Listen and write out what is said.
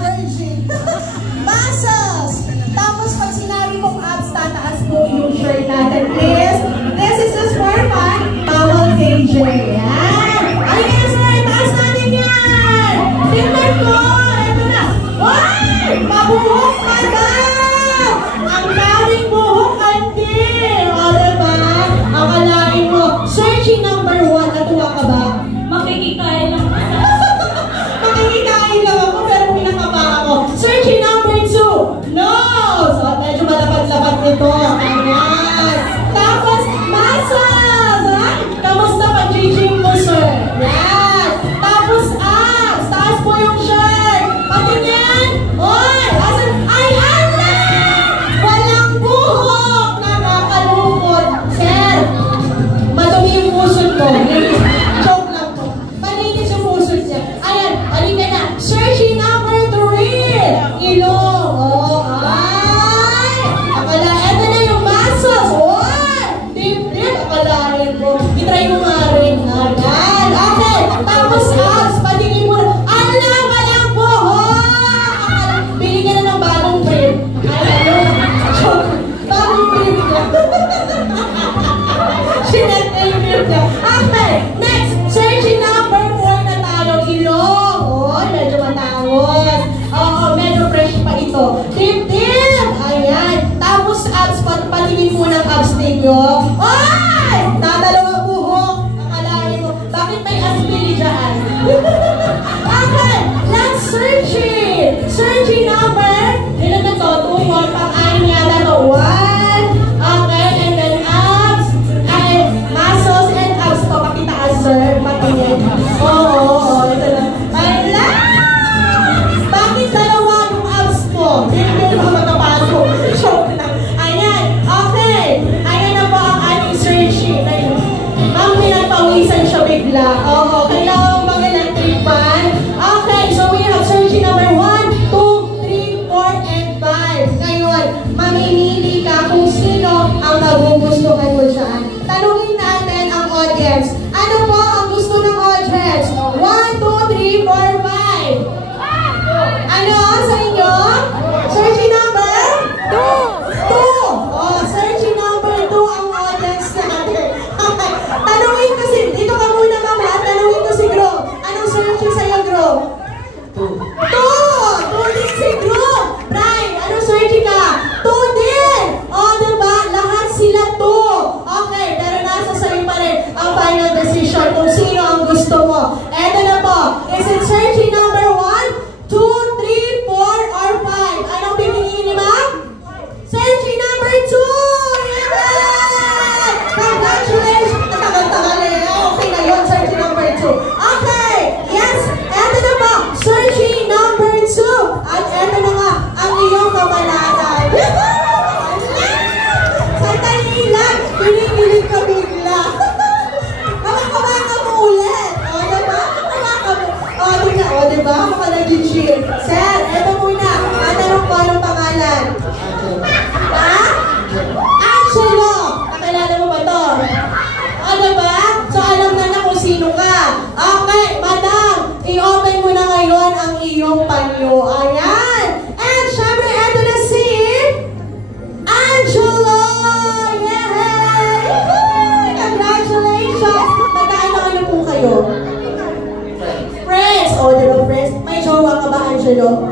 virgin. Muscles. Tapos pag sinabi kong abs, tataas po yung shirt natin. Please. This is the square one. Bawal KJ. Yan. Ay, yes, sir. Taas natin yan. Tingnan ko. Ito na. Ay! Mabuhok ka daw. Ang daming buhok, auntie. O, diba? Akalain mo. Searching number 1. Natuwa ka ba? Makikikain lang. Makikikain lang ako, pero pinakaba ako. Searching number 2. No! So, medyo malapad-lapad ito. Ayan. Tapos, muscles. Ay, kamusta pag-gym mo, sir? Yan. Tapos, abs. Taas po yung shirt. Patingin. Oy! Asan? Ay, ala! Walang buhok. Nakakalungkot. Sir, madumi yung pusod ko. Joke lang po. Malinis yung pusod niya. Ayan, halika na. Searching number 3. Ilong. Oh, ay! Akala, eto na yung muscles. Oy! Dip-dip. Akalain mo. I-try mo nga rin. Ayan. Okay. Tapos abs. Patingin mo na. Ala! Walang buhok! Akala, bili ka na ng bagong brief. Ayan. Joke. Bagong brief ka. Sinet na yung brief ka. Okay. Next. Searching number 4 na tayo. Ilong. Oh, medyo matangos. Oo, medyo fresh pa ito. Dip-dip. Ayan. Tapos abs. Patingin mo ng abs ninyo. Ay! Dadalawa buhok. Akalain mo. Bakit may asbili dyan? Okay. Let's searching. Searching number. Ilan na to? 2, 4, pang-anim yata to. 1. Okay. And then abs. Ay, muscles and abs. Papakitaas, sir. Patingin. Oo. Ito lang. Ala! Bakit dalawa yung abs mo? Hindi mo makapasok. Joke lang. Ayan. Okay. Ayan na po ang ating searching. Ma'am, pinagpawisan siya bigla. Oo. Kailangan bang electric fan? Okay. So we have searching number 1, 2, 3, 4, and 5. Ngayon, mamimili ka kung sino ang nagugustuhan mo dyan. Tanungin natin ang audience. Ano po ang gusto ng audience? 1, 2, 3, 4, 5. Ano sa inyo? Searching number? 2. Oh, searching number 2 ang audience natin. Okay. Tanungin ko si, dito ka muna mama, tanungin ko si Gro. Anong searching sa'yo, Gro? 2. 2 din si Gro. Brian, anong searching ka? 2 din. Oh, diba? Lahat sila 2. Okay, pero nasa sa'yo pa rin ang final decision kung sino ang gusto mo. Eto na po. Is it searching number 1, 2, 3, 4, or 5? Anong pipiliin ni ma'am? Searching number 2! Yay! Congratulations! Tagal-tagal eh. Okay na yun, searching number 2. Okay! Yes! Eto na po, searching number 2. At eto na nga, ang iyong kamalatan. Sandali lang, pinipilig ka bigla. Hamak-hamaka mo ulit. O, diba? Hamaka mo. O, diba? O, diba? Maka nag-cheer. Sir, eto muna. Matanong ko anong pangalan? Ha? Angelo! Nakilala mo ba to? Ano ba? So, alam na kung sino ka. Okay, madam. I-open mo na ngayon ang iyong panyo. Ayan. And, syempre, eto na si Angelo! Yay! Congratulations! Magkaano po kayo? Friends! O, diba, friends? May jowa ka ba, Angelo?